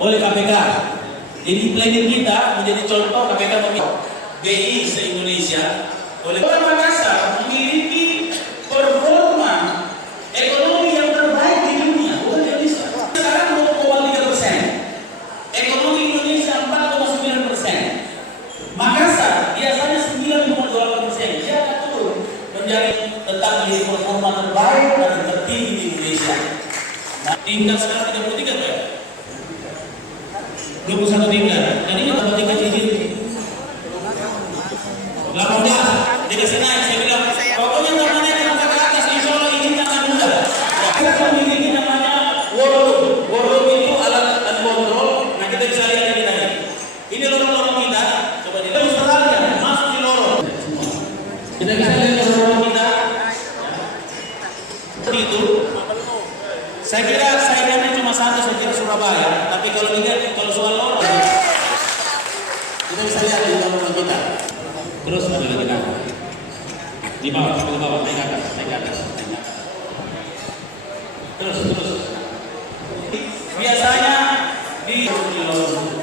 oleh KPK. Jadi planning kita menjadi contoh KPK BI se-Indonesia oleh Kota Makassar memiliki performa ekonomi yang terbaik di dunia, bukan Indonesia. Sekarang 2,3%. Ekonomi Indonesia 4,9%. Makassar biasanya 9,8%. Dia akan turun menjadi tetap menjadi performa terbaik dan tertinggi di Indonesia. Nah, tingkat sekarang 33 ya? 21 tingkat. Tadinya tambah tingkat ini 18. Dikasih naik, saya bilang pokoknya namanya sampai ke atas, insya Allah ini tangan muda. Kita memiliki namanya war room. War room itu alat kontrol. Nah, kita bisa lihat ini tadi. Ini lorong-lorong kita. Coba dilihat Australia masuk di lorong. Kita bisa lihat lorong kita. Itu saya kira saingannya cuma satu, saya kira Surabaya. Tapi kalau dilihat kalau soal lorong, kita bisa lihat di lorong kita. Terus ada lagi kan? Di bawah, ke bawah, naik ke atas, naik ke atas, naik ke atas. Terus. Biasanya di lorong